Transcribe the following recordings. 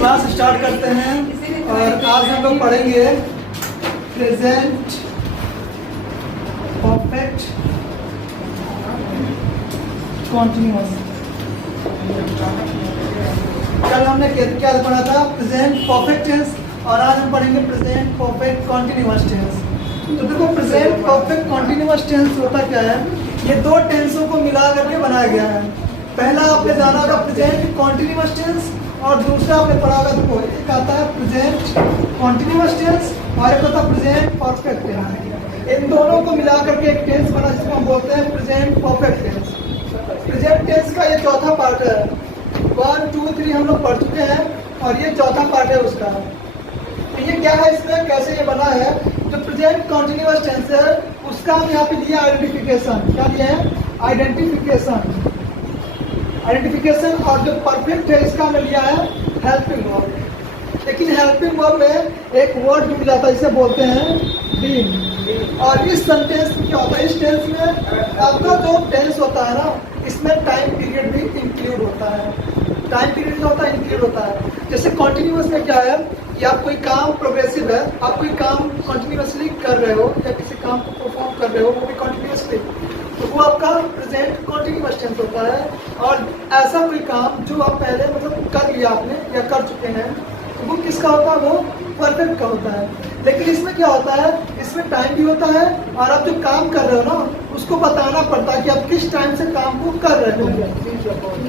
Class start करते हैं और आज हम लोग पढ़ेंगे प्रेजेंट परफेक्ट कॉन्टिन्यूअस। कल हमने क्या पढ़ा था? प्रेजेंट परफेक्ट टेंस, और आज हम पढ़ेंगे प्रेजेंट परफेक्ट कॉन्टिन्यूअस टेंस। तो देखो, प्रेजेंट परफेक्ट कॉन्टिन्यूअस टेंस होता क्या है? ये दो टेंसों को मिला करके बनाया गया है। पहला आपने जाना होगा प्रेजेंट कॉन्टिन्यूअस टेंस, और दूसरा आपने पढ़ा होगा, देखो एक आता है प्रेजेंट कॉन्टिन्यूअस टेंस और एक होता है प्रेजेंट परफेक्ट टेंस। इन दोनों को मिला करके एक टेंस बना जिसको हम बोलते हैं present perfect tense. Present tense का ये चौथा पार्ट है। 1, 2, 3 हम लोग पढ़ चुके हैं और ये चौथा पार्ट है उसका। तो ये क्या है, इसमें कैसे ये बना है? जो प्रेजेंट कॉन्टिन्यूअस टेंस है उसका हम यहाँ पे लिया आइडेंटिफिकेशन। क्या लिया है? आइडेंटिफिकेशन। और जो परफेक्ट है इसका हमने लिया है हेल्पिंग वर्ब। लेकिन हेल्पिंग वर्ब में एक वर्ड जुड़ जाता है, इसे बोलते हैं बीइंग। और इस सेंटेंस में क्या होता है? इस टेंस में आपका जो टेंस होता है ना, इसमें टाइम पीरियड भी इंक्लूड होता है। टाइम पीरियड क्या होता है? इंक्लूड होता है। जैसे कॉन्टिन्यूअस में क्या है कि आप कोई काम प्रोग्रेसिव है, आप कोई काम कॉन्टिन्यूअसली कर रहे हो या किसी काम को परफॉर्म कर रहे हो वो भी कॉन्टिन्यूअसली, तो वो आपका प्रेजेंट कॉन्टिन्यूअस टेंस होता है। और ऐसा कोई काम जो आप पहले मतलब कर लिया आपने या कर चुके हैं, तो वो किसका होता है? वो परफेक्ट का होता है। लेकिन इसमें क्या होता है? इसमें टाइम भी होता है और आप जो काम कर रहे हो ना उसको बताना पड़ता है कि आप किस टाइम से काम को कर रहे हो।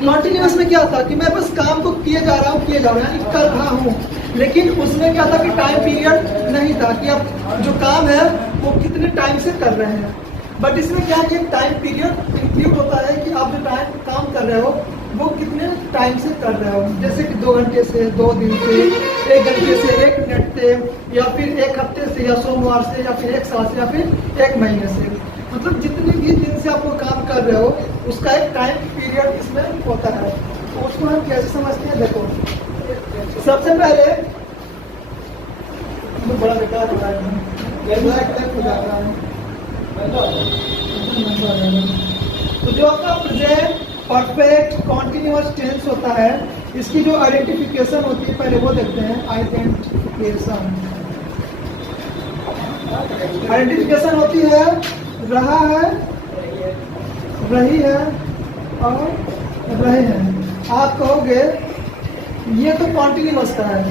कॉन्टिन्यूअस में क्या था कि मैं बस काम को किए जा रहा हूँ यानी कर रहा हूँ। लेकिन उसमें क्या था कि टाइम पीरियड नहीं था कि आप जो काम है वो कितने टाइम से कर रहे हैं। बट इसमें क्या है कि टाइम पीरियड इंक्लूड होता है कि आप जो टाइम काम कर रहे हो वो कितने टाइम से कर रहे हो। जैसे कि 2 घंटे से, 2 दिन से, 1 घंटे से, 1 मिनट से, या फिर 1 हफ्ते से, या सोमवार से, या फिर 1 साल से, या फिर 1 महीने से। मतलब जितने भी दिन से आप वो काम कर रहे हो उसका एक टाइम पीरियड इसमें होता है। तो उसको हम कैसे समझते हैं? देखो, सबसे पहले तो बड़ा बेकार हो रहा है। तो जो आपका प्रेजेंट परफेक्ट कॉन्टिन्यूअस टेंस होता है, इसकी जो आइडेंटिफिकेशन होती है पहले वो देखते हैं। आइडेंटिफिकेशन होती है रहा है, रही है और रहे हैं। आप कहोगे ये तो कॉन्टिन्यूअस का है,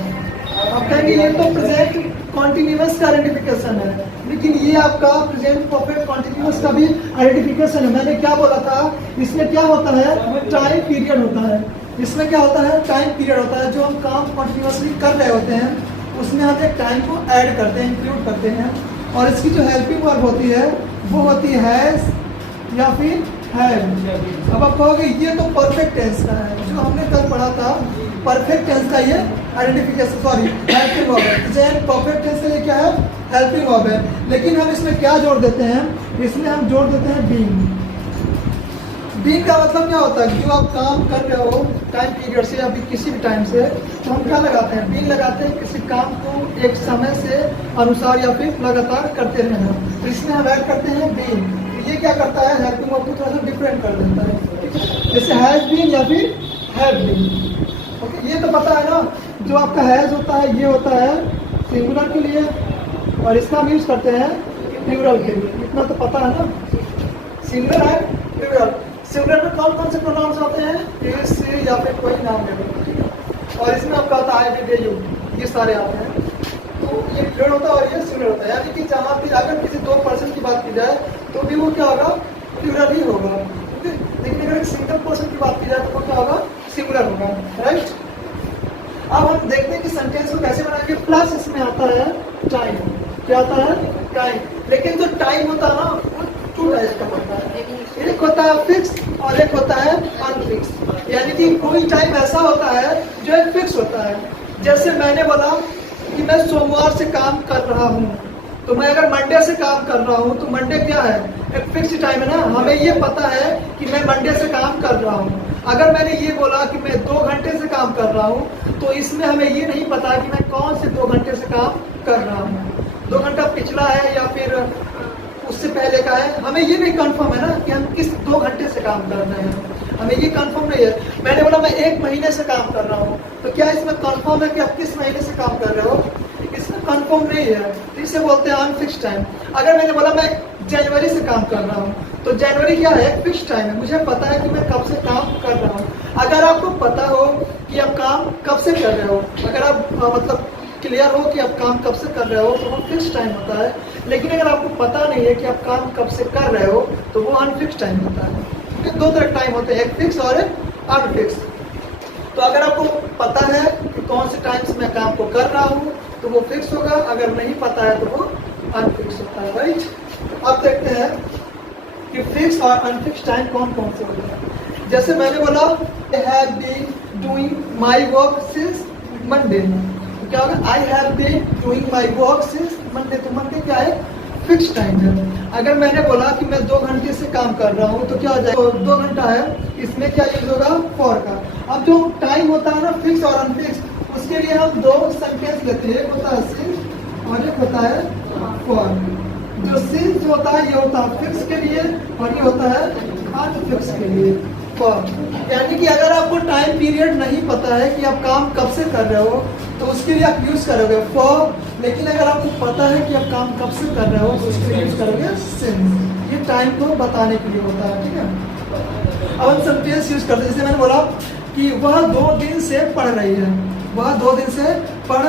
आप कहेंगे ये तो प्रेजेंट कॉन्टिन्यूअस का आइडेंटिफिकेशन है, लेकिन ये आपका प्रेजेंट परफेक्ट कॉन्टिन्यूअस का भी आइडेंटिफिकेशन है। मैंने क्या बोला था? इसमें क्या होता है? टाइम पीरियड होता है। इसमें क्या होता है? टाइम पीरियड होता है। जो हम काम कॉन्टिन्यूअसली कर रहे होते हैं उसमें हम एक टाइम को ऐड करते हैं, इंक्लूड करते हैं। और इसकी जो हेल्पिंग वर्ब होती है वो होती है हैज या फिर हैव। अब आप कहोगे ये तो परफेक्ट टेंस का है, जो हमने कल पढ़ा था परफेक्ट टेंस का ये आइडेंटिफिकेशन, सॉरी हेल्पिंग वर्ब है। प्रेजेंट परफेक्ट टेंस के लिए क्या है? हेल्पिंग वर्ब है। लेकिन हम इसमें क्या जोड़ देते हैं? इसमें हम जोड़ देते हैं बीइंग। बीइंग का मतलब क्या होता है? जो आप काम कर रहे हो टाइम पीरियड से या फिर किसी भी टाइम से, तो हम क्या लगाते हैं? बीइंग लगाते हैं। किसी काम को एक समय से अनुसार या फिर लगातार करते रहना, तो इसमें हम ऐड करते हैं बीइंग। ये क्या करता है? हेल्पिंग वर्ब को थोड़ा सा डिफरेंट कर देता है। जैसे हैज बीन या फिर हैव बीन। ओके, ये तो पता है ना, जो आपका हैज होता है ये होता है सिंगुलर के लिए, और इसका हम यूज करते हैं प्लूरल के लिए। इतना तो पता है ना, सिंगुलर है प्लूरल। सिंगुलर में कौन कौन से प्रोनाउंस आते हैं? इस, या फिर कोई नाम ले लो, और इसमें आपका होता है आई, डिड, यू, ये सारे आते हैं। तो ये प्लूरल होता है और ये सिंगुलर होता है। यानी कि जहाँ भी अगर किसी 2 पर्सन की बात की जाए तो भी वो क्या होगा? प्लूरल ही होगा। लेकिन अगर एक सिंगल पर्सन की बात की जाए तो वो क्या होगा? सिंगुलर होगा, राइट। अब हम देखते हैं कि सेंटेंस को कैसे बनाएंगे। प्लस इसमें आता है टाइम। क्या आता है? टाइम। लेकिन जो टाइम होता है ना वो 2 टाइप का होता है। एक होता है फिक्स और एक होता है अनफिक्स। यानी कि कोई टाइम ऐसा होता है जो एक फिक्स होता है। जैसे मैंने बोला कि मैं सोमवार से काम कर रहा हूँ, तो मैं अगर मंडे से काम कर रहा हूँ तो मंडे क्या है? एक फिक्स टाइम है ना। हमें ये पता है कि मैं मंडे से काम कर रहा हूँ। अगर मैंने ये बोला कि मैं 2 घंटे से काम कर रहा हूँ, तो इसमें हमें ये नहीं पता कि मैं कौन से 2 घंटे से काम कर रहा हूँ। 2 घंटा पिछला है या फिर उससे पहले का है, हमें ये नहीं कंफर्म है ना कि हम किस 2 घंटे से काम कर रहे हैं। हमें ये कंफर्म नहीं है। मैंने बोला मैं 1 महीने से काम कर रहा हूँ, तो क्या इसमें कंफर्म है कि आप किस महीने से काम कर रहे हो? इसमें कंफर्म नहीं है, इसे बोलते हैं अनफिक्स टाइम। अगर मैंने बोला मैं जनवरी से काम कर रहा हूँ, तो जनवरी क्या है? फिक्स टाइम है, मुझे पता है कि मैं कब से काम कर रहा हूँ। अगर आपको पता हो कि आप काम कब से कर रहे हो, अगर आप मतलब क्लियर हो कि आप काम कब से कर रहे हो, तो वो फिक्स टाइम होता है। लेकिन अगर आपको पता नहीं है कि आप काम कब से कर रहे हो, तो वो अनफिक्स टाइम होता है। तो 2 तरह टाइम होते हैं, एक फिक्स और एक अनफिक्स। तो अगर आपको पता है कि कौन से टाइम से मैं काम को कर रहा हूँ, तो वो फिक्स होगा। अगर नहीं पता है तो वो अनफिक्स होता है, राइट। अब देखते हैं कि फिक्स और अनफिक्स टाइम कौन कौन से होते हैं। जैसे मैंने बोला I have been doing my work since Monday, तो क्या होगा? I have been doing my work since Monday. तो मंडे क्या है? फिक्स टाइम है। अगर मैंने बोला कि मैं 2 घंटे से काम कर रहा हूँ, तो क्या हो जाएगा? 2 घंटा है, इसमें क्या यूज होगा? फॉर का। अब जो टाइम होता है ना फिक्स और अनफिक्स, उसके लिए हम 2 सेंटेंस लेते हैं, एक होता है सिंस और एक होता है फॉर। जो सिंस होता है ये होता है फिक्स के लिए और ये होता है अनफिक्स के लिए, फॉर। यानी कि अगर आपको टाइम पीरियड नहीं पता है कि आप काम कब से कर रहे हो, तो उसके लिए आप यूज करोगे फॉर। लेकिन अगर आपको पता है कि आप काम कब से कर रहे हो, तो उसके लिए यूज करोगे सिंस। ये टाइम को बताने के लिए होता है, ठीक है। अब हम सेंटेंस यूज करते हैं। जैसे मैंने बोला कि वह 2 दिन से पढ़ रही है, वह 2 दिन से पढ़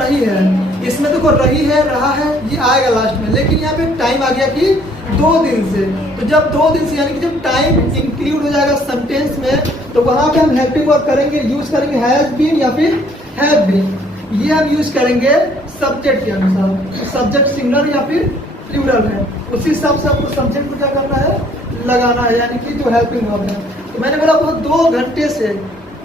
रही है। इसमें देखो रही है, रहा है, ये आएगा लास्ट में, लेकिन यहाँ पे टाइम आ गया कि 2 दिन से। तो जब 2 दिन से यानी कि जब टाइम इंक्लूड हो जाएगा सेंटेंस में, तो वहां पे हम हेल्पिंग वर्ब करेंगे, यूज करेंगे हैज बीन या फिर हैव बीन। ये हम यूज करेंगे सब्जेक्ट के अनुसार। सब्जेक्ट सिंगुलर या फिर प्लूरल है, उसी हिसाब से आपको सब्जेक्ट को क्या करना है? लगाना है, यानी कि जो हेल्पिंग वर्ब है। तो मैंने बोला वो 2 घंटे से,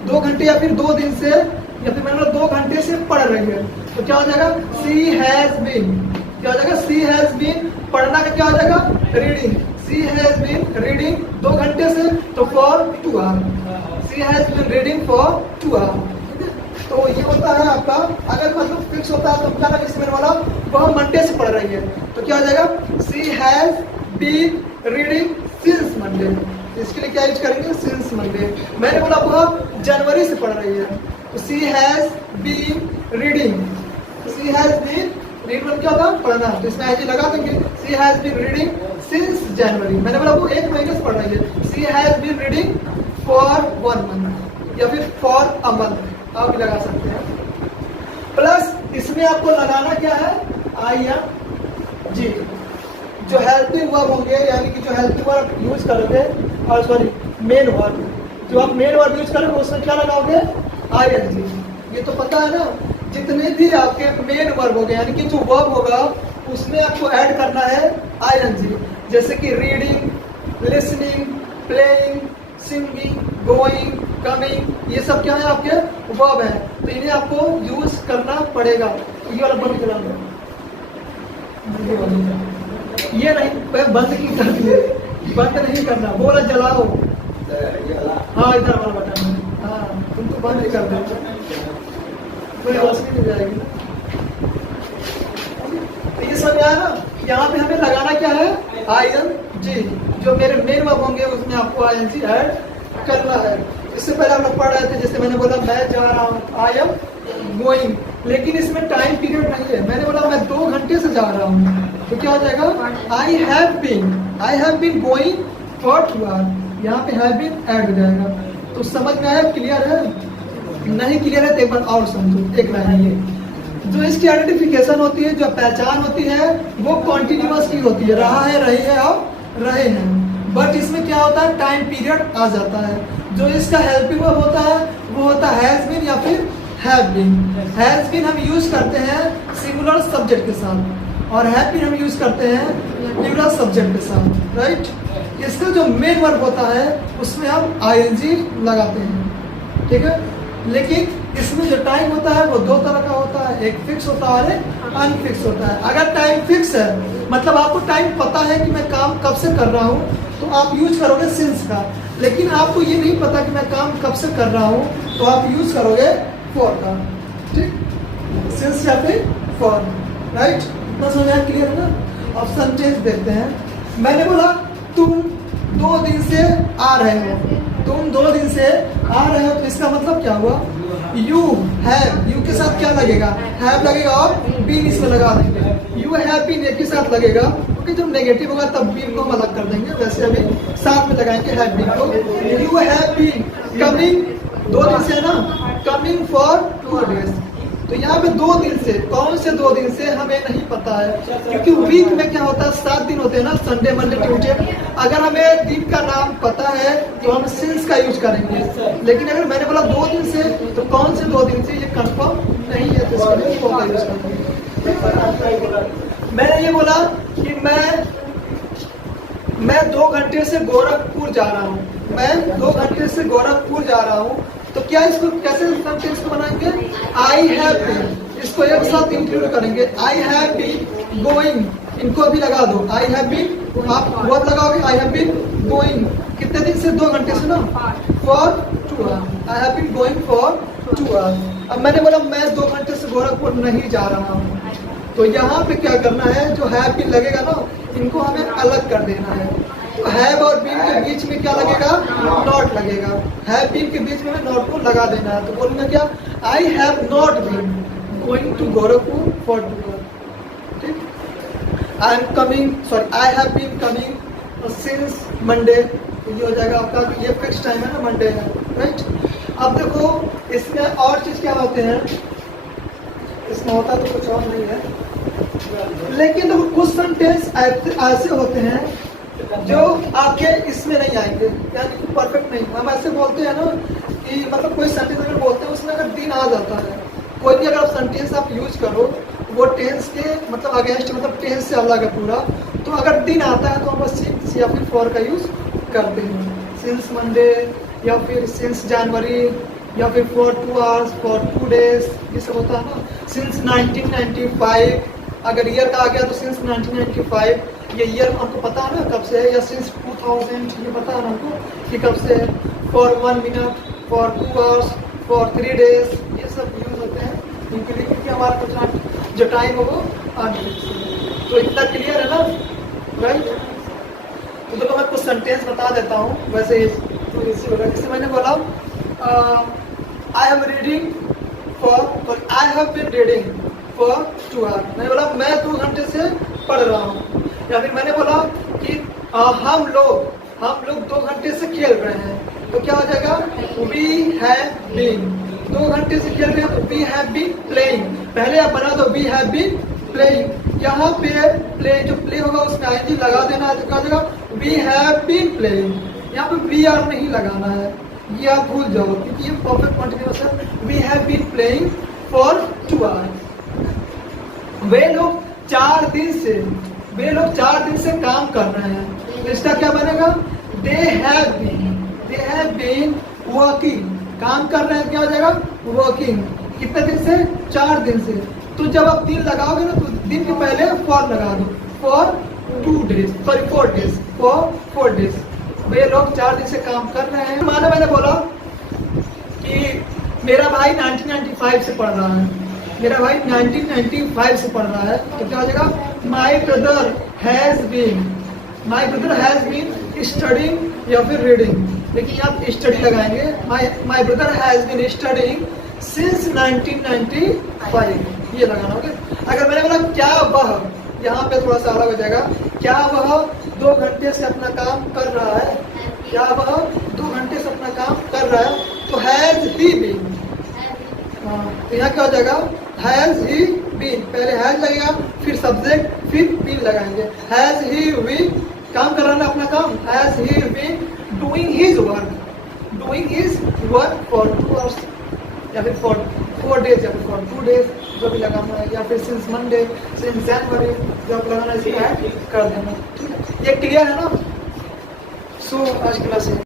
2 घंटे या फिर 2 दिन से, या फिर मैंने बोला 2 घंटे से पढ़ रही है, तो क्या हो जाएगा? She has been. क्या हो जाएगा? She has been. पढ़ना का क्या हो जाएगा? Reading. She has been reading 2 घंटे से, तो for 2 hour. She has been reading for 2 hour. तो ये होता है आपका। अगर मतलब फिक्स होता है तो क्या लगे? मैंने बोला वह मंडे से पढ़ रही है, तो क्या हो जाएगा? She has been reading since Monday. इसके लिए क्या यूज करेंगे? Since Monday. मैंने बोला वह जनवरी से पढ़ रही है, तो she has been reading. She has been read मतलब क्या होगा? पढ़ना, तो इसमें ऐसे लगा देंगे she has been reading since January. मैंने बोला वो 1 महीने से पढ़ रही है, she has been reading for 1 month या फिर फॉर अ मंथ आप भी लगा सकते हैं। प्लस इसमें आपको लगाना क्या है? I M G. जो हेल्पिंग वर्ब होंगे, यानी कि जो हेल्पिंग वर्ब यूज करोगे, और सॉरी मेन वर्ब, जो आप मेन वर्ब यूज करोगे उसमें क्या लगाओगे? I N G. ये तो पता है ना, जितने भी आपके मेन वर्ब होंगे, यानी कि जो वर्ब होगा उसमें आपको ऐड करना है आई एन जी। जैसे कि reading, listening, playing, singing, going, coming, ये सब क्या है? आपके वर्ब है, तो इन्हें आपको यूज करना पड़ेगा। ये वाला बंद करा दो, ये नहीं बंद की कर दिए, बंद नहीं करना, बोला जलाओ। हाँ इधर वाला बटन है, हाँ तुमको बंद नहीं कर दो, कोई रोशनी मिल जाएगी ना। तो ये समझ आया ना? यहाँ पे हमें लगाना क्या है? I N G. जो मेरे मेन वर्ब होंगे उसमें आपको आई एन जी ऐड करना है। इससे पहले हम लोग पढ़ रहे थे, जैसे मैंने बोला मैं जा रहा हूँ, आई एम गोइंग, लेकिन इसमें टाइम पीरियड नहीं है। मैंने बोला मैं 2 घंटे से जा रहा हूँ, तो क्या हो जाएगा? I have been going for 2 hour. यहाँ पे हैव बीन ऐड हो जाएगा। तो समझ में आया? क्लियर है? नहीं क्लियर है तो एक बार और समझो, एक लाइन ये। जो इसकी आइडेंटिफिकेशन होती है, जो पहचान होती है, वो कॉन्टिन्यूअस की होती है, रहा है, रही है और रहे हैं। बट इसमें क्या होता है? टाइम पीरियड आ जाता है। जो इसका हेल्पिंग वर्ब होता है वो होता है हैज बीन या फिर हैव बीन। हैज बीन हम यूज करते हैं सिंगुलर सब्जेक्ट के साथ, और हैव बीन हम यूज करते हैं प्लूरल सब्जेक्ट के साथ, राइट। इसका जो मेन वर्ब होता है उसमें हम आईएनजी लगाते हैं, ठीक है। लेकिन इसमें जो टाइम होता है वो 2 तरह का होता है, एक फिक्स होता है और एक अनफिक्स होता है। अगर टाइम फिक्स है, मतलब आपको टाइम पता है कि मैं काम कब से कर रहा हूँ, तो आप यूज करोगे सिंस का। लेकिन आपको ये नहीं पता कि मैं काम कब से कर रहा हूँ, तो आप यूज करोगे फॉर का, ठीक, सिंस या फिर फॉर, राइट। इतना समझ आया? क्लियर है ना? अब सेंटेंस देखते हैं। मैंने बोला तुम 2 दिन से आ रहे हो, तुम 2 दिन से आ रहे हो, तो इसका मतलब क्या हुआ? यू हैव, यू के साथ क्या लगेगा? हैव लगेगा और बीन इसमें लगा देंगे। यू हैव बीन एक के साथ लगेगा, क्योंकि जब नेगेटिव होगा तब बीन को हम अलग कर देंगे। वैसे अभी साथ में लगाएंगे हैव बीन को। यू हैव बीन कमिंग, 2 दिन से है ना, कमिंग फॉर 2 days। तो यहाँ पे 2 दिन से, कौन से 2 दिन से हमें नहीं पता है, क्योंकि वीक में क्या होता है, 7 दिन होते हैं ना, संडे मंडे ट्यूसडे। अगर हमें दिन का नाम पता है तो हम सिंस का यूज करेंगे, लेकिन अगर मैंने बोला 2 दिन से, तो कौन से 2 दिन से ये कंफर्म नहीं है, तो इसके लिए for का यूज करेंगे। मैंने ये बोला कि मैं 2 घंटे से गोरखपुर जा रहा हूँ, मैं 2 घंटे से गोरखपुर जा रहा हूँ, तो क्या इसको कैसे सेंटेंस को बनाएंगे? आई हैव बीन, इसको एक साथ इंक्लूड करेंगे। आई हैव बीन गोइंग, इनको भी लगा दो। आई हैव बीन, आप बहुत लगाओगे, आई हैव बीन गोइंग कितने दिन से? 2 घंटे से ना, for 2 hours। I have been going for 2 hours। अब मैंने बोला मैं 2 घंटे से गोरखपुर नहीं जा रहा हूँ, तो यहाँ पे क्या करना है, जो हैव बीन लगेगा ना, इनको हमें अलग कर देना है। हैव और बीन के बीच में क्या लगेगा? नॉट लगेगा। हैव बीन के बीच में नॉट को लगा देना है, तो बोलना क्या? I have not been going to Gorakhpur for 2 hours। ठीक, I am coming, sorry, I have been coming since Monday, ये हो जाएगा आपका, ये फिक्स टाइम है ना, मंडे है, राइट। अब देखो इसमें और चीज क्या होते हैं, इसमें होता तो कुछ और नहीं है, लेकिन देखो कुछ सेंटेंस ऐसे होते हैं जो आपके इसमें नहीं आएंगे, यानी परफेक्ट नहीं। हम ऐसे बोलते हैं ना कि मतलब कोई सेंटेंस अगर बोलते हैं उसमें अगर दिन आ जाता है, कोई भी अगर सेंटेंस आप यूज करो वो टेंस के मतलब अगेंस्ट, मतलब टेंस से अलग है पूरा, तो अगर दिन आता है तो हम बस सिंस या फिर फॉर का यूज करते हैं। सिंस मंडे, या फिर सिंस जनवरी, या फिर फॉर 2 hours, फॉर 2 days, ये सब होता है ना। सिंस 1995, अगर ईयर का आ गया तो सिंस 1995, ये ईयर हमको पता है ना कब से है, या सिंस 2000, ये पता है ना हमको कि कब से है। For 1 minute, for 2 hours, for 3 days, ये सब यूज होते हैं इनके लिए, क्योंकि हमारा जो टाइम है वो आगे। तो इतना क्लियर है ना, राइट। तो देखो मैं कुछ सेंटेंस बता देता हूँ, वैसे तो इसी होगा। जैसे मैंने बोला I am reading for, I have been reading for 2 hours। मैंने बोला मैं 2 घंटे से पढ़ रहा हूँ। या फिर मैंने बोला कि हम लोग 2 घंटे से खेल रहे हैं, तो क्या हो जाएगा? वी हैव बीन, 2 घंटे से खेल रहे हैं, तो वी हैव बीन प्लेइंग। पहले आप बना दो वी हैव बीन प्लेइंग, यहाँ पे प्ले जो प्ले होगा उसमें आईएनजी लगा देना है, तो क्या हो जाएगा? We have been playing. यहाँ पे वी आर नहीं लगाना है, ये आप भूल जाओ, क्योंकि ये परफेक्ट कंटिन्यूअस है। We have been playing for 2 hours। वे लोग 4 दिन से काम कर रहे हैं, तो इसका क्या बनेगा? दे हैव बीन वर्किंग, काम कर रहे हैं, क्या हो जाएगा? वर्किंग। कितने दिन से? 4 दिन से। तो जब आप दिन लगाओगे ना, तो दिन के पहले फॉर लगा दो, for 2 days, sorry 4 days, for 4 days। वे लोग 4 दिन से काम कर रहे हैं। माना मैंने बोला कि मेरा भाई 1995 से पढ़ रहा है, मेरा भाई 1995 से पढ़ रहा है, तो क्या हो जाएगा? My brother has been studying या फिर रीडिंग, लेकिन आप स्टडी लगाएंगे। My brother has been studying since 1995, ये लगाना होगा। अगर मैंने बोला क्या वह, यहाँ पे थोड़ा सा अलग हो जाएगा, क्या वह 2 घंटे से अपना काम कर रहा है, क्या वह 2 घंटे से अपना काम कर रहा है, तो हैज ही बीन। तो यहाँ क्या हो जाएगा? हैज ही बीन, पहले हैज लगेगा, फिर सब्जेक्ट, फिर बीन लगाएंगे। हैज ही बीन, काम कर रहा है अपना काम, has he been doing his work for 2 hours, या फिर फॉर 4 days, या फिर फॉर 2 days, जो भी लगाना है, या फिर सिंस मंडे, सिंस जनवरी, जो आप लगाना है इसे ऐड कर देना। ठीक है, ये क्लियर है ना? सो आज क्लास है।